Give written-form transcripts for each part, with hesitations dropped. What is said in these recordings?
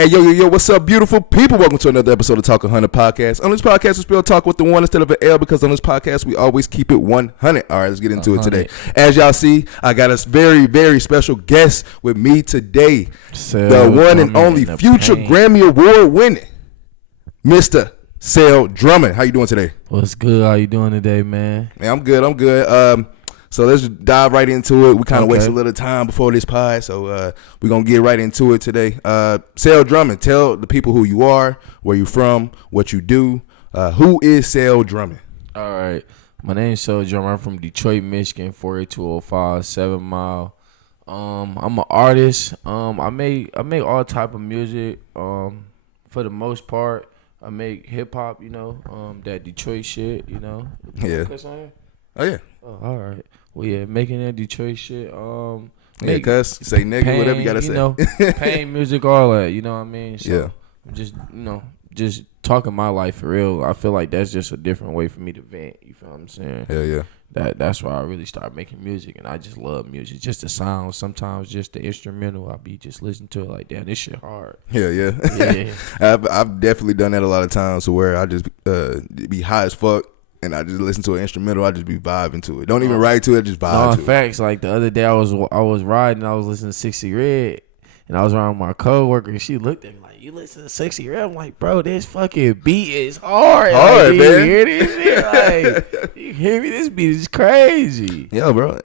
Hey, yo, what's up, beautiful people? Welcome to another episode of Ta1k Podcast. On this podcast, we spell talk with the one instead of an L because on this podcast, we always keep it 100. All right, let's get into it today. As y'all see, I got a very, very special guest with me today. The one and only future Grammy Award winning Mr. Cell Drummond. How you doing today? What's good? How you doing today, man? Man, I'm good. So let's dive right into it. We kind of waste a little time before this pod, so we're going to get right into it today. Cell Drummond, tell the people who you are, where you from, what you do. Who is Cell Drummond? All right. My name is Cell Drummond. I'm from Detroit, Michigan, 48205, 7 Mile. I'm an artist. I make all type of music. For the most part, I make hip hop, that Detroit shit, Yeah. Oh, yeah. Oh, all right. Well, yeah, making that Detroit shit. Yeah, cuss, say nigga, pain, whatever you gotta say. Pain, music, all that. You know what I mean? So Yeah. I'm just talking my life for real. I feel like that's just a different way for me to vent. You feel what I'm saying? Hell yeah. That's why I really started making music, and I just love music. Just the sound, sometimes just the instrumental. I be just listening to it like, damn, this shit hard. Yeah. I've definitely done that a lot of times, where I just be high as fuck. And I just listen to an instrumental. I just be vibing to it. Don't even write to it. Just vibe to it. Facts. Like the other day, I was riding. I was listening to 60 Red, and I was around my coworker, and she looked at me like, "You listen to 60 Red?" I'm like, "Bro, this fucking beat is hard. Hard, like, man. You hear this shit? Like, you hear me? This beat is crazy." Yeah, bro.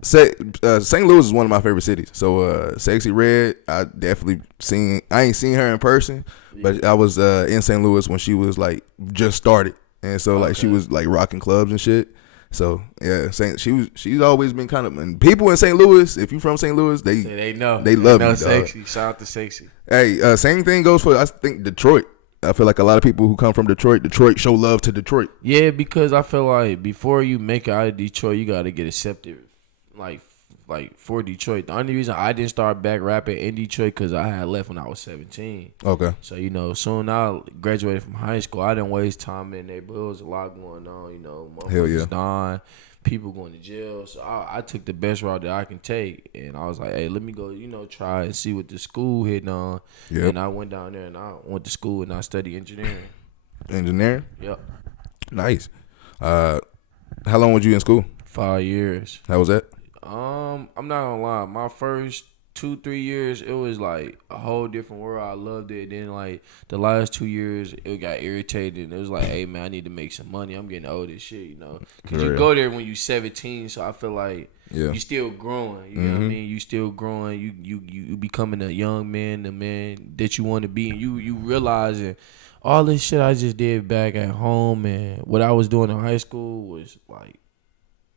St. Louis is one of my favorite cities. So, Sexy Red, I definitely seen. I ain't seen her in person, but I was in St. Louis when she was like just started. And so like she was like rocking clubs and shit. So yeah, she's always been kind of, and people in St. Louis, if you from St. Louis, they love you. Sexy. Shout out to Sexy. Hey, same thing goes for I think Detroit. I feel like a lot of people who come from Detroit show love to Detroit. Yeah, because I feel like before you make it out of Detroit, you gotta get accepted. Like for Detroit, the only reason I didn't start back rapping in Detroit because I had left when I was 17. Okay. So soon I graduated from high school. I didn't waste time in the neighborhood. There was a lot going on. Motherfuckers dying, people going to jail. So I took the best route that I can take, and I was like, hey, let me go, try and see what the school hitting on. Yep. And I went down there and I went to school and I studied engineering. Engineering? Yep. Nice. How long was you in school? 5 years. How was that? I'm not gonna lie. My first 2-3 years, it was like a whole different world. I loved it. Then like the last 2 years, it got irritated. It was like, hey man, I need to make some money. I'm getting old as shit, Cause you go there when you 17, so I feel like you still growing. You know what I mean? You still growing. You becoming a young man, the man that you want to be, and you realizing all this shit I just did back at home and what I was doing in high school was like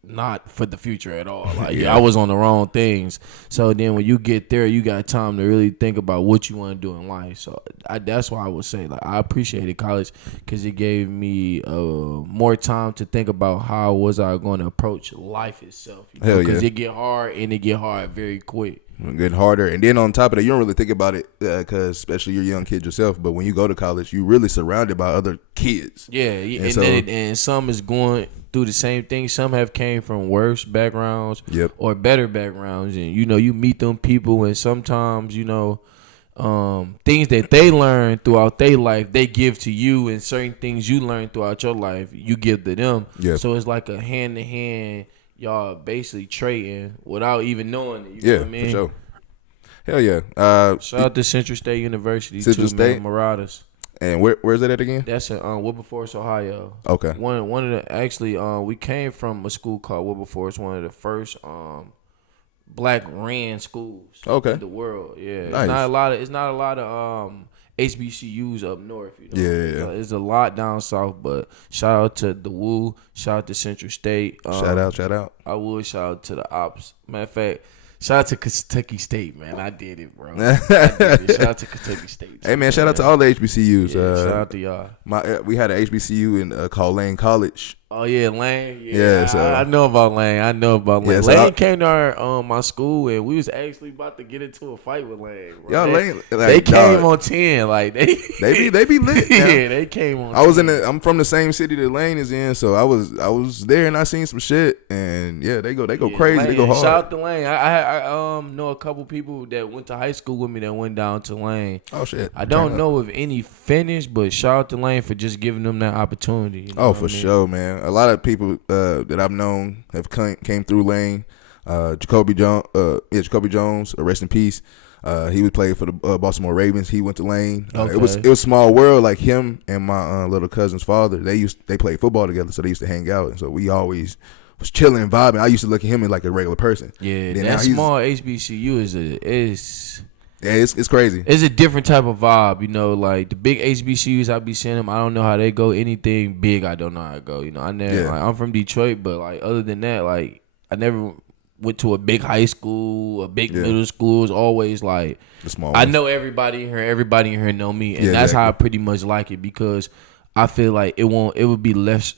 not for the future at all. Like I was on the wrong things. So then when you get there, you got time to really think about what you want to do in life. So that's why I would say like I appreciated college because it gave me more time to think about how was I going to approach life itself. Because it get hard and it get hard very quick. Getting harder, and then on top of that, you don't really think about it because especially you're a young kid yourself. But when you go to college, you're really surrounded by other kids. Yeah, and some is going through the same thing. Some have came from worse backgrounds or better backgrounds, and you meet them people, and sometimes things that they learn throughout their life they give to you, and certain things you learn throughout your life you give to them. So it's like a hand to hand. Y'all basically trading without even knowing it. You know what I mean? For sure. Hell yeah. Shout out to Central State University, Central State? man, Marauders. And where's that at again? That's in Wilberforce, Ohio. Okay. One of the actually we came from a school called Wilberforce, one of the first black ran schools in the world. Yeah. Nice. It's not a lot of HBCUs up north. It's a lot down south, but shout out to the Woo, shout out to Central State. Shout out. I would shout out to the Ops. Matter of fact, shout out to Kentucky State, man. I did it, bro. Shout out to Kentucky State. Hey, man, shout out to all the HBCUs. Shout out to y'all. We had an HBCU called Lane College Oh yeah, Lane. Yeah, Yeah, so I know about Lane. Yeah, so Lane came to our my school, and we was actually about to get into a fight with Lane. Bro. y'all Lane, like, they came dog, on 10, like they be lit. Now. Yeah, they came on. I'm from the same city that Lane is in, so I was there and I seen some shit, and yeah, they go crazy, Lane, they go hard. Shout out to Lane. I know a couple people that went to high school with me that went down to Lane. Oh shit, I don't know if any finished, but shout out to Lane for just giving them that opportunity. You know for sure, man. A lot of people that I've known have came through Lane. Jacoby Jones, rest in peace. He would play for the Baltimore Ravens. He went to Lane. Okay. It was small world. Like him and my little cousin's father, they played football together, so they used to hang out, and so we always was chilling and vibing. I used to look at him as like a regular person. Yeah, that small HBCU it's crazy. It's a different type of vibe, you know. Like the big HBCUs, I be seeing them. I don't know how they go. Anything big, I don't know how it go. You know, I'm from Detroit, but like other than that, like I never went to a big high school, a big middle school. It's always like the small. I know everybody in here. Everybody in here know me, and that's how I pretty much like it because I feel like it would be less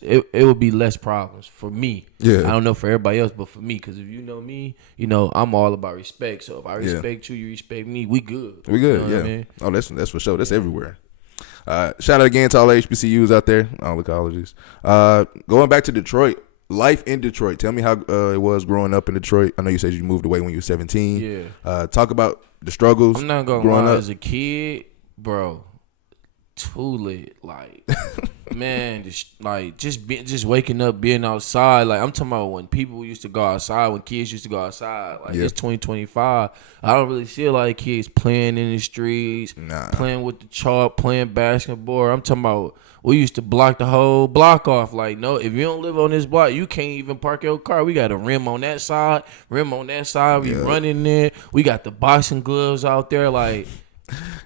problems for me. Yeah. I don't know for everybody else, but for me, because if you know me, you know I'm all about respect. So if I respect you, you respect me. We good. We good. You know what I mean? Oh, that's for sure. That's everywhere. Shout out again to all the HBCUs out there, all the colleges. Going back to Detroit, life in Detroit. Tell me how it was growing up in Detroit. I know you said you moved away when you were 17. Yeah. Talk about the struggles. I'm not gonna growing lie. up. As a kid, bro, too lit. Like, man, just waking up, being outside. Like, I'm talking about when people used to go outside, when kids used to go outside. Like, it's 2025. I don't really see a lot of kids playing in the streets, playing with the chalk, playing basketball. I'm talking about we used to block the whole block off. Like, no, if you don't live on this block, you can't even park your car. We got a rim on that side, rim on that side. We running there. We got the boxing gloves out there. Like,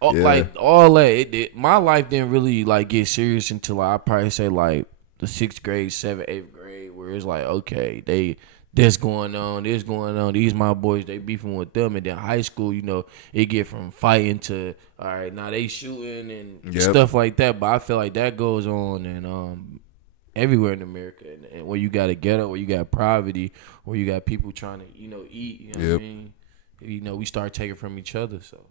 like all that. My life didn't really like get serious until I probably say like the 6th grade, 7th, 8th grade, where it's like, okay, this going on. These my boys, they beefing with them. And then high school, you know, it get from fighting to all right, now they shooting and stuff like that. But I feel like that goes on and everywhere in America, and where you got a ghetto, where you got poverty, where you got people trying to eat. You know what I mean? You know, we start taking from each other, so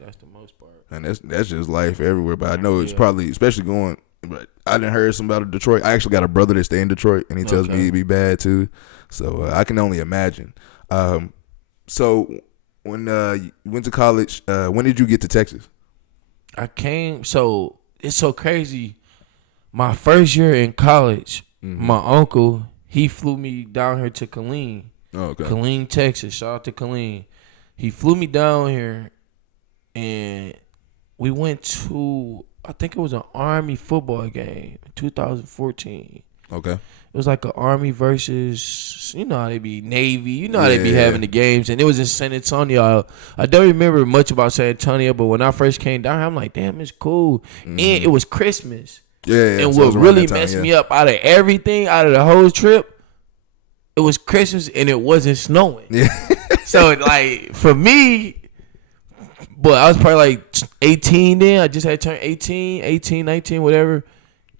that's the most part. And that's just life everywhere. But I know it's probably, especially going. But I didn't heard something about Detroit. I actually got a brother that stay in Detroit, and he tells me it'd be bad too. So I can only imagine. So when you went to college, when did you get to Texas? I came. So it's so crazy. My first year in college, my uncle, he flew me down here to Killeen. Oh, okay. Killeen, Texas. Shout out to Killeen. He flew me down here, and we went to, I think it was an Army football game in 2014. Okay. It was like an Army versus, you know how they be, Navy. You know how they be having the games. And it was in San Antonio. I don't remember much about San Antonio, but when I first came down here, I'm like, damn, it's cool. And it was Christmas. Yeah. And what really messed me up out of everything, out of the whole trip, it was Christmas and it wasn't snowing. Yeah. So, like, for me, but I was probably like 18 then. I just had turned 18, 19, whatever.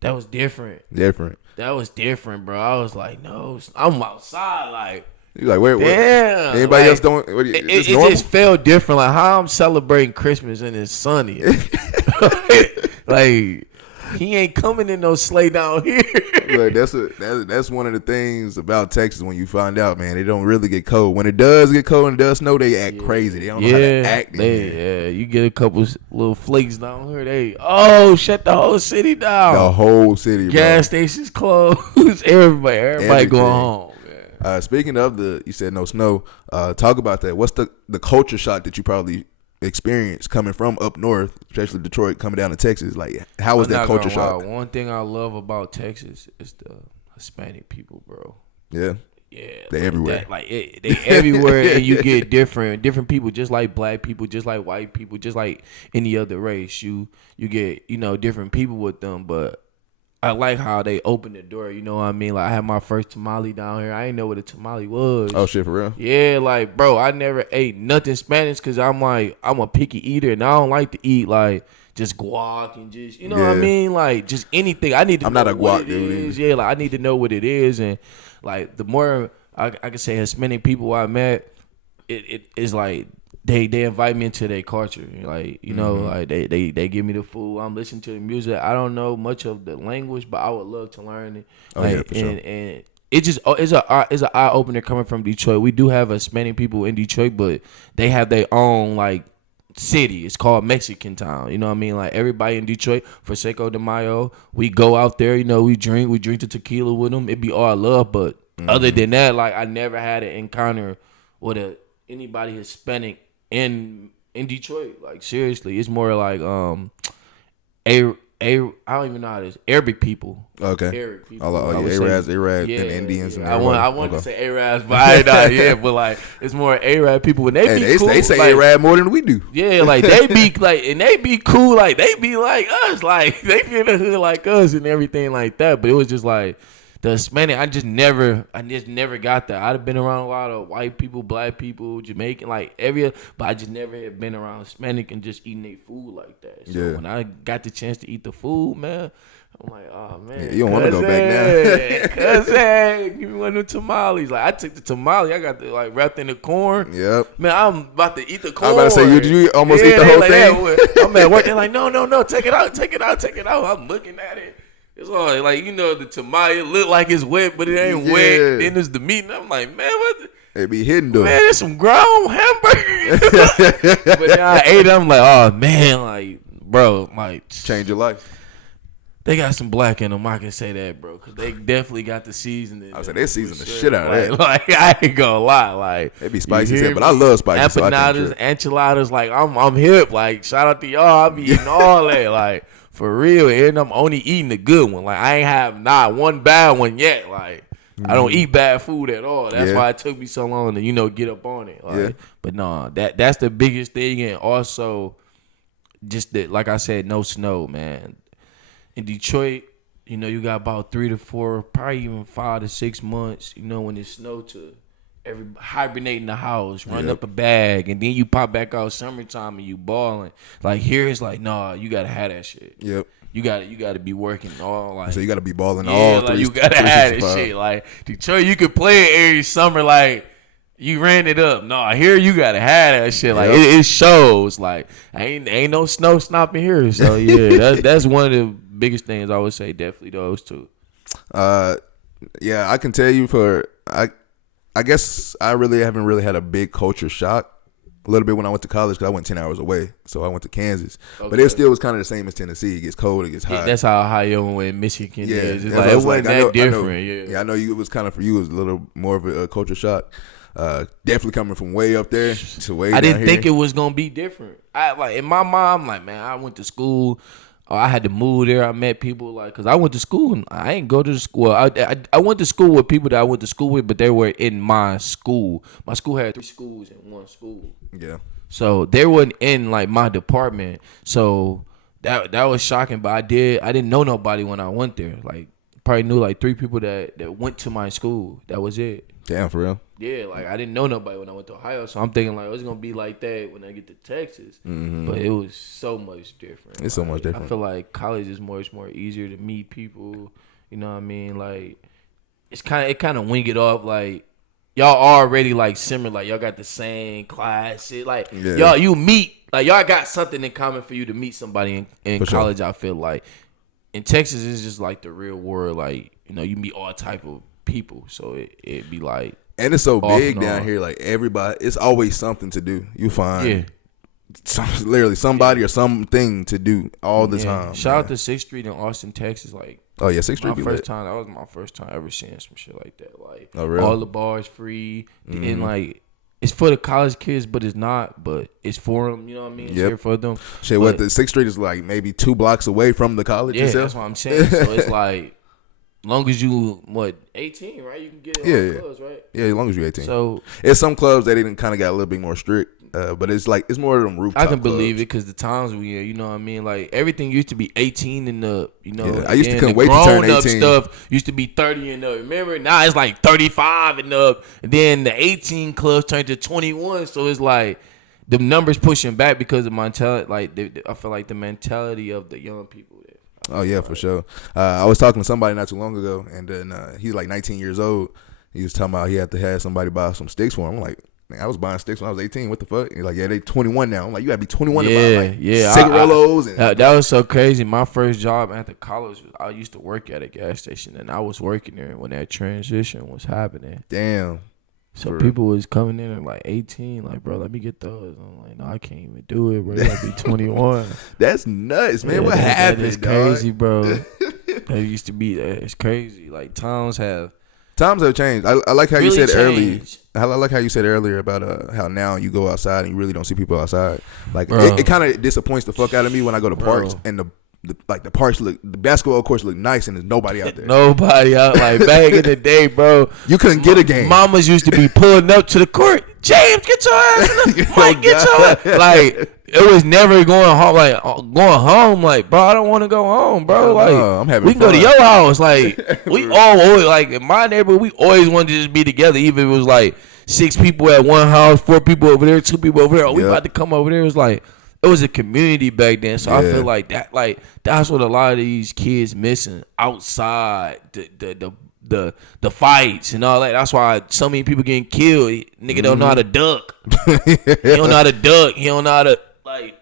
That was different. That was different, bro. I was like, no, I'm outside. Like, you like, where? Damn. Anybody like, else don't? It just felt different. Like, how I'm celebrating Christmas and it's sunny. Like, he ain't coming in no sleigh down here. Look, that's one of the things about Texas when you find out, man, it don't really get cold. When it does get cold and it does snow, they act crazy. They don't know how to act. You get a couple little flakes down here. Shut the whole city down. The whole city, gas stations closed. Everybody going home. Speaking of you said no snow. Talk about that. What's the culture shock that you probably experienced coming from up north, especially Detroit, coming down to Texas? Like, how was that culture shock? One thing I love about Texas is the Hispanic people, bro. Yeah, they're everywhere. They everywhere, and you get different people, just like black people, just like white people, just like any other race. You get different people with them, but I like how they open the door. You know what I mean? Like I had my first tamale down here. I didn't know what a tamale was. Oh shit, for real? Yeah, like bro, I never ate nothing Spanish because I'm a picky eater and I don't like to eat like just guac and just what I mean, like just anything. I need to. I'm know not a what guac it dude. is. Yeah, like I need to know what it is, and like the more I can say Hispanic people I met, it is like. They invite me into their culture, like like they give me the food. I'm listening to the music. I don't know much of the language, but I would love to learn it. Like, for sure. And it just it's an eye opener coming from Detroit. We do have Hispanic people in Detroit, but they have their own like city. It's called Mexican Town. You know what I mean? Like everybody in Detroit for Cinco de Mayo, we go out there. We drink the tequila with them. It be all love, but other than that, like I never had an encounter with anybody Hispanic in Detroit. Like seriously, it's more like I don't even know how it is. Arabic people. Okay. Arab people. Arabs, and Indians. And I want to say Arabs, but I not. Yeah, but like it's more Arab people. And they cool. They say like, Arab more than we do. Yeah, like they be like, and they be cool. Like they be like us. Like they be in the hood like us and everything like that. But it was just like. The Hispanic, I just never got that. I'd have been around a lot of white people, black people, Jamaican, like but I just never had been around Hispanic and just eating their food like that. So when I got the chance to eat the food, man, I'm like, oh man, you don't want to go back now. Cousin, give me one of the tamales. Like I took the tamale, I got the like wrapped in the corn. Yep. Man, I'm about to eat the corn. I'm about to say, did you almost eat the whole thing? I'm at work. They're like, no, take it out. I'm looking at it. It's all like the tamale look like it's wet, but it ain't wet. Then there's the meat, and I'm like, man, what? It be hidden though. Man, there's some ground hamburgers. But then I ate it. I'm like, oh man, like bro, like change your life. They got some black in them. I can say that, bro, because they definitely got the seasoning. I said they season the shit out of that. Like I ain't gonna lie, like it be spicy as hell, but I love spicy. Empanadas, enchiladas, like I'm hip. Like shout out to y'all. I be eating all that, like. For real, and I'm only eating the good one. Like I ain't have not one bad one yet. Like I don't eat bad food at all. That's why it took me so long to get up on it. Like, but no, that's the biggest thing, and also just that, like I said, no snow, man. In Detroit, you got about 3 to 4, probably even 5 to 6 months. When it snow to hibernate in the house, run up a bag, and then you pop back out summertime and you balling. Like here it's like, nah, you gotta have that shit. Yep. You gotta be working all like. So you gotta be balling all. Like you gotta have that shit. Like Detroit, you could play it every summer. Like you ran it up. No, here you gotta have that shit. Like it shows. Like ain't no snow stopping here. So yeah, that's one of the biggest things I would say. Definitely those two. Yeah, I can tell you I guess I really haven't really had a big culture shock. A little bit when I went to college because I went 10 hours away. So I went to Kansas. Okay. But it still was kind of the same as Tennessee. It gets cold, it gets hot. That's how Ohio and Michigan is. It's like, it wasn't that different. I know it was kind of, for you, it was a little more of a culture shock. Definitely coming from way up there to way down here. I didn't think it was going to be different. In my mind, I'm like, man, I went to school. I had to move there. I met people because I went to school. And I ain't go to the school. I went to school with people that I went to school with, but they were in my school. My school had 3 schools in one school. Yeah. So they weren't in my department. So that was shocking. But I didn't know nobody when I went there. Probably knew 3 people that went to my school. That was it. Damn, for real? Yeah, I didn't know nobody when I went to Ohio, so I'm thinking it's gonna be like that when I get to Texas. Mm-hmm. But it was so much different. It's so much different. I feel like college is more easier to meet people. You know what I mean? It kind of wing it off. Y'all already similar. Y'all got the same class. Y'all you meet y'all got something in common for you to meet somebody in college. Sure. I feel like in Texas it's just the real world. You meet all type of people, so it be and it's so big down here. Everybody, it's always something to do. You find literally somebody or something to do all the time. Shout out to 6th Street in Austin, Texas. Oh yeah, 6th Street. That was my first time ever seeing some shit like that. Oh really? All the bars free, and it's for the college kids, but it's not. But it's for them. You know what I mean? It's here for them. Shit, the 6th Street is maybe 2 blocks away from the college. Yeah, itself? That's what I'm saying. So it's long as you 18, right? You can get in all clubs, right? Yeah, as long as you're 18. So it's some clubs that even kind of got a little bit more strict. But it's like it's more of them rooftop. I can clubs. believe it because the times we in, you know what I mean. Like everything used to be 18 and up, you know. Yeah, I used to couldn't wait to turn 18. Stuff used to be 30 and up. Remember, now it's like 35 and up. And then the 18 clubs turned to 21. So it's like the numbers pushing back because of mentality. Like I feel like the mentality of the young people there. Oh yeah, for sure. I was talking to somebody not too long ago, and then he's like 19 years old. He was talking about he had to have somebody buy some sticks for him. I'm like, man, I was buying sticks when I was 18. What the fuck? He's like, yeah, they 21 now. I'm like, you gotta be 21 to buy like cigarillos. That was so crazy. My first job after college, I used to work at a gas station, and I was working there when that transition was happening. Damn. So people was coming in at like 18, like, bro, let me get those. I'm like, no, I can't even do it, bro. You gotta be 21. That's nuts, man. What happened? That is crazy, bro. That used to be. It's crazy. Like times have changed. I like how really you said earlier. I like how you said earlier about how now you go outside and you really don't see people outside. Like it kind of disappoints the fuck out of me when I go to parks and the parks the basketball courts look nice and there's nobody out there. Nobody out. Like back in the day, bro, you couldn't get a game. Mamas used to be pulling up to the court. James, get your ass in the Mike, get your ass. Like it was never going home. Like going home. Like bro, I don't want to go home, bro. Like I'm having we can fun. go to your house. Like we always like in my neighborhood. We always wanted to just be together. Even if it was like 6 people at one house, 4 people over there, 2 people over there. Oh, we about to come over there. It was like it was a community back then. So I feel like that. Like that's what a lot of these kids missing outside the fights and all that. That's why so many people getting killed. Nigga don't know how to duck. He don't know how to duck. He don't know how to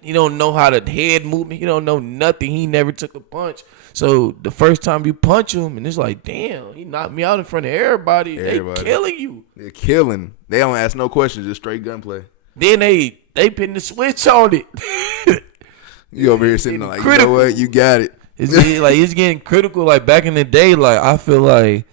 he don't know how to head movement. He don't know nothing. He never took a punch. So the first time you punch him, and it's like, damn, he knocked me out in front of everybody. They killing you. They're killing. They don't ask no questions, just straight gunplay. Then they putting the switch on it. You over here sitting there like, critical. You know what? You got it. It's getting critical. Like back in the day, like I feel like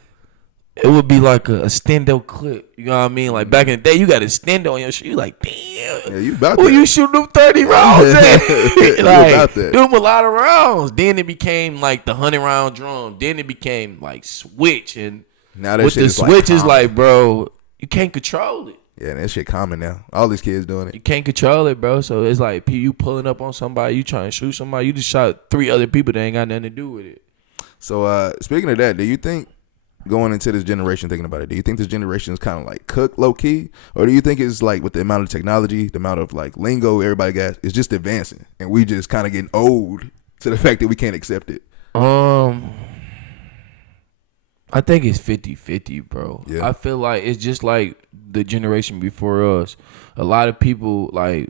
it would be like a stendo clip. You know what I mean? Like back in the day, you got a stendo on your shit. You like, damn. Yeah, you about that. You shoot them 30 rounds. Like, about that. Do them a lot of rounds. Then it became like the 100-round drum. Then it became like switch. And now that with shit the is switch like is like, bro, you can't control it. Yeah, that shit common now. All these kids doing it. You can't control it, bro. So it's like you pulling up on somebody, you trying to shoot somebody, you just shot 3 other people that ain't got nothing to do with it. So speaking of that, do you think going into this generation, thinking about it, do you think this generation is kind of like cooked low key, or do you think it's like with the amount of technology, the amount of like lingo everybody got, it's just advancing and we just kind of getting old to the fact that we can't accept it? I think it's 50-50, bro. Yeah. I feel like it's just like the generation before us. A lot of people, like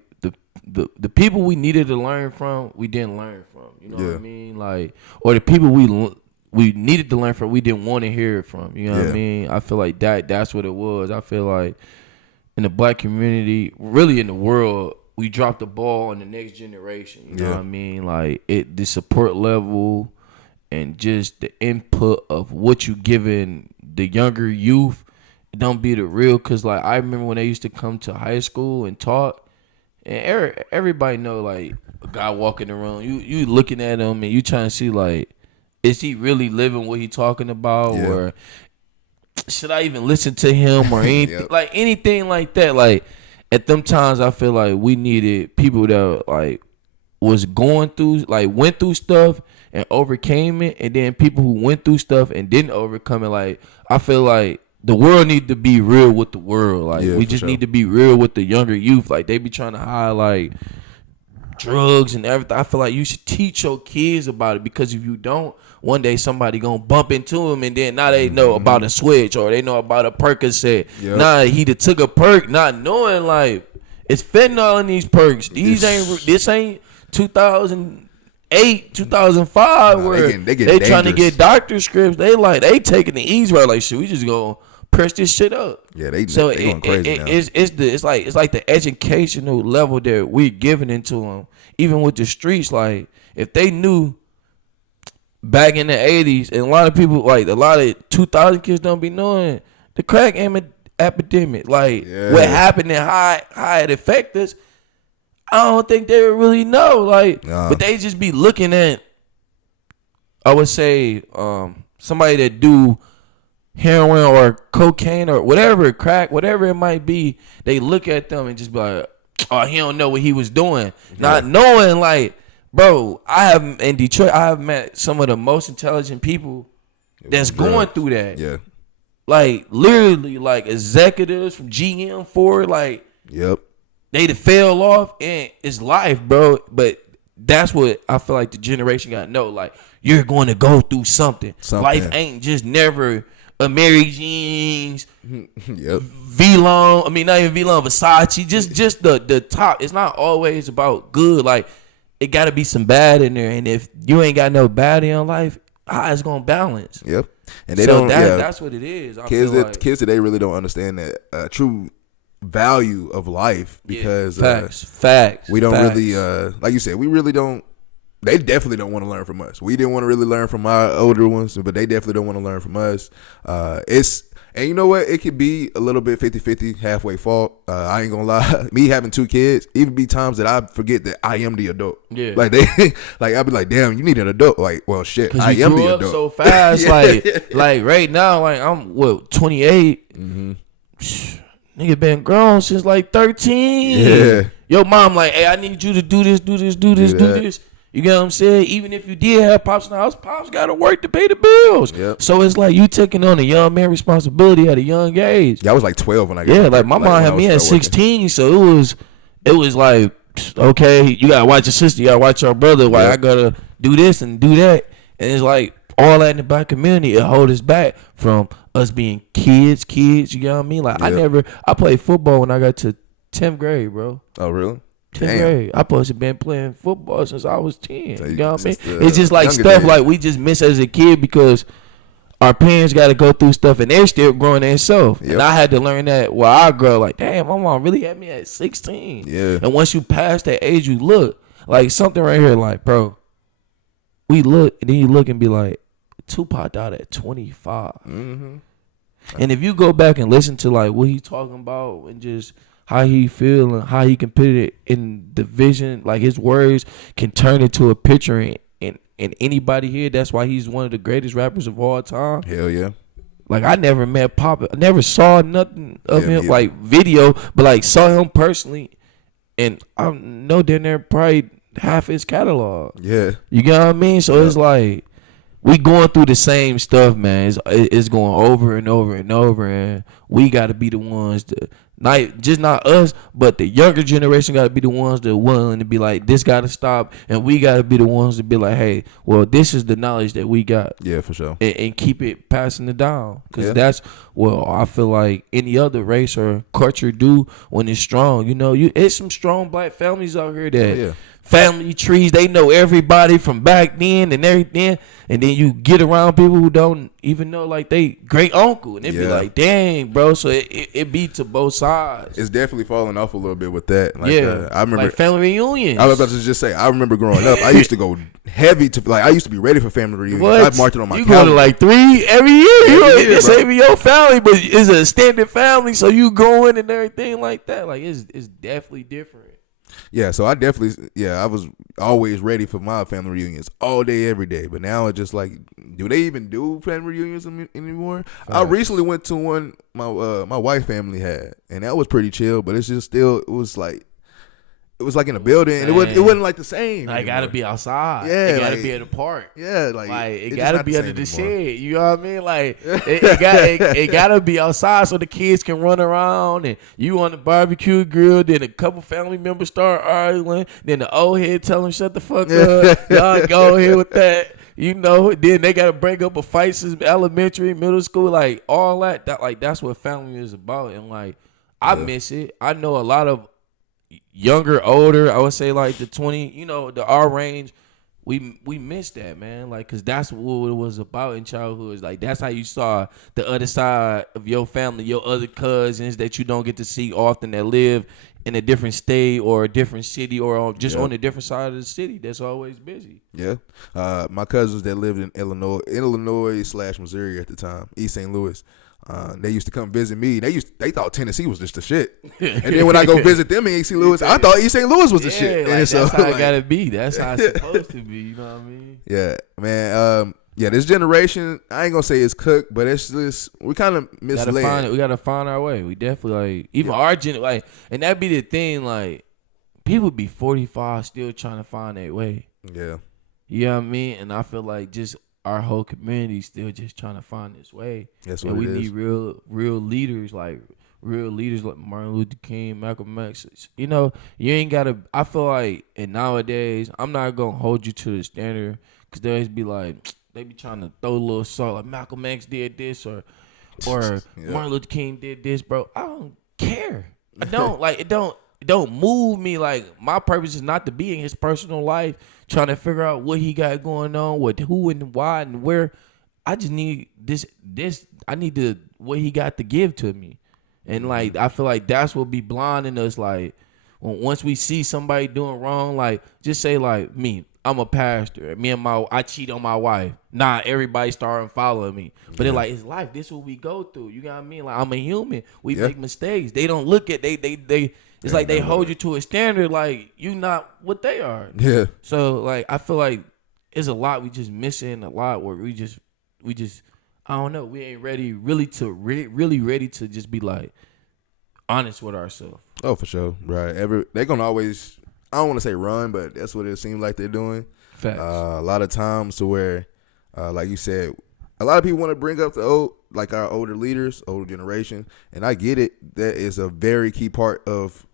the people we needed to learn from, we didn't learn from. You know what I mean? Like, or the people we needed to learn from, we didn't want to hear it from. You know what I mean? I feel like that's what it was. I feel like in the black community, really in the world, we dropped the ball on the next generation. You know what I mean? Like the support level and just the input of what you giving the younger youth, it don't be the real. Cause like I remember when they used to come to high school and talk, and everybody know like a guy walking around, you looking at him and you trying to see like, is he really living what he talking about, or should I even listen to him or anything like anything like that? Like at them times, I feel like we needed people that like was going through, like went through stuff and overcame it, and then people who went through stuff and didn't overcome it. Like I feel like the world need to be real with the world. Like we just need to be real with the younger youth. Like they be trying to highlight drugs and everything. I feel like you should teach your kids about it, because if you don't, one day somebody gonna bump into them, and then now they know about a switch or they know about a Percocet. Nah, he took a perk not knowing like it's fentanyl in these perks. This ain't 2008, 2005 where they trying to get doctor scripts. They taking the easy route. Like shit, we just gonna press this shit up. Yeah, they going crazy now. It's like the educational level that we're giving into them. Even with the streets, like if they knew back in the 80s, and a lot of people, like a lot of 2000 kids don't be knowing the crack epidemic, like what happened and how it affect us. I don't think they would really know, like, but they just be looking at, I would say, somebody that do heroin or cocaine or whatever, crack, whatever it might be. They look at them and just be like, oh, he don't know what he was doing. Not knowing, like, bro, in Detroit, I have met some of the most intelligent people that's going through that. Yeah. Like, literally, like, executives from GM forward, like, they fell off, and it's life, bro. But that's what I feel like the generation got to know. Like, you're going to go through something. Life ain't just never a Mary Jeans, V-Long. I mean, not even V-Long, Versace. Just the top. It's not always about good. Like, it got to be some bad in there. And if you ain't got no bad in your life, how it's going to balance? Yep. And they don't. That's what it is. Kids today really don't understand that true value of life because facts. We don't really, like you said, we really don't. They definitely don't want to learn from us. We didn't want to really learn from our older ones, but they definitely don't want to learn from us. And you know what? It could be a little bit 50-50, halfway fault. I ain't gonna lie. Me having 2 kids, even be times that I forget that I am the adult. Yeah. Like I'll be like, damn, you need an adult. Like, well, shit, I am the adult. So fast, like right now, like I'm 28. Mm-hmm. Nigga been grown since like 13. Yeah. Your mom like, hey, I need you to do this. You get what I'm saying? Even if you did have pops in the house, pops got to work to pay the bills. Yep. So it's like you taking on a young man responsibility at a young age. Yeah, I was like 12 when I got. Yeah, like my mom had me at 16, so it was like, okay, you gotta watch your sister, you gotta watch your brother. Like I gotta do this and do that, and it's like all that in the black community, it hold us back from us being kids. You know what I mean? Like I played football when I got to 10th grade, bro. Oh really? 10th grade. I supposed to been playing football since I was 10. So you know what I mean? It's just like stuff days. like we just miss as a kid because our parents got to go through stuff and they're still growing themselves. Yep. And I had to learn that while I grow. Like, damn, my mom really had me at 16. Yeah. And once you pass that age, you look like something right here. Like, bro, we look and then you look and be like, Tupac died at 25. Mm-hmm. And if you go back and listen to like what he talking about and just how he feel and how he can put it in the vision, like his words can turn into a picture and anybody here, that's why he's one of the greatest rappers of all time. Hell yeah. Like I never met Pop, I never saw nothing of him like video, but like saw him personally, and I know down there probably half his catalog. Yeah. You get what I mean? So it's like we going through the same stuff, man. It's going over and over and over, and we got to be the ones to not us, but the younger generation got to be the ones that are willing to be like, this got to stop, and we got to be the ones to be like, hey, well, this is the knowledge that we got. Yeah, for sure. And keep it passing it down, because that's what I feel like any other race or culture do when it's strong. You know, it's some strong black families out here that family trees, they know everybody from back then and everything, and then you get around people who don't even know like they great uncle, and it be like, dang, bro. So it be to both sides. It's definitely falling off a little bit with that. Like, I remember like family reunions. I was about to just say, I remember growing up, I used to go heavy to like I used to be ready for family reunions. I marked it on my calendar. You go to like 3 every year. It's even your family, but it's a extended family, so you going and everything like that. Like it's definitely different. Yeah, so I was always ready for my family reunions all day, every day. But now it's just like, do they even do family reunions anymore? I recently went to one my wife's family had, and that was pretty chill. But it's just still, it was like in a building, and it wasn't like the same. Like, it gotta be outside. Yeah, it gotta be at a park. Yeah, like it gotta be under the shed. You know what I mean? Like it gotta be outside so the kids can run around and you on the barbecue grill. Then a couple family members start arguing. Then the old head tell them shut the fuck up. Y'all go ahead with that. You know, then they gotta break up a fight since elementary, middle school, like all that. Like that's what family is about. And like I miss it. I know a lot of younger, older, I would say like the 20, you know, our range, we missed that, man. Like, cause that's what it was about in childhood. It's like that's how you saw the other side of your family, your other cousins that you don't get to see often that live in a different state or a different city or just on a different side of the city that's always busy. Yeah. My cousins that lived in Illinois/Missouri at the time, East St. Louis. They used to come visit me. They thought Tennessee was just the shit. And then when I go visit them in East St. Louis, I thought East St. Louis was the shit. Like, that's how it gotta be. That's how it's supposed to be. You know what I mean? Yeah, man. This generation, I ain't gonna say it's cooked, but it's just we kind of misled. We gotta find our way. We definitely like even our gen, like, and that be the thing. Like people be 45 still trying to find their way. Yeah. You know what I mean? And I feel like just our whole community still just trying to find its way. That's and what we it is. need real leaders like Martin Luther King, Malcolm X. You know, you ain't gotta. I feel like, and nowadays, I'm not gonna hold you to the standard because they always be like, they be trying to throw a little salt like Malcolm X did this or Martin Luther King did this, bro. I don't care. I don't like it. Don't move me. Like my purpose is not to be in his personal life, trying to figure out what he got going on, with who and why and where. I just need this. I need what he got to give to me. And, like, I feel like that's what be blinding us. Like, once we see somebody doing wrong, like, just say, like, me, I'm a pastor. I cheat on my wife. Nah, everybody starting following me. But they're like, it's life. This is what we go through. You know what I mean? Like, I'm a human. We make mistakes. They don't look at, it's like they hold you to a standard like you not what they are. Yeah. So, like, I feel like it's a lot we just missing, a lot where we just I don't know. We ain't ready really ready to just be like honest with ourselves. Oh, for sure. Right. They're gonna always. I don't want to say run, but that's what it seems like they're doing. Facts. A lot of times to where, like you said, a lot of people want to bring up our older leaders, older generation, and I get it. That is a very key part of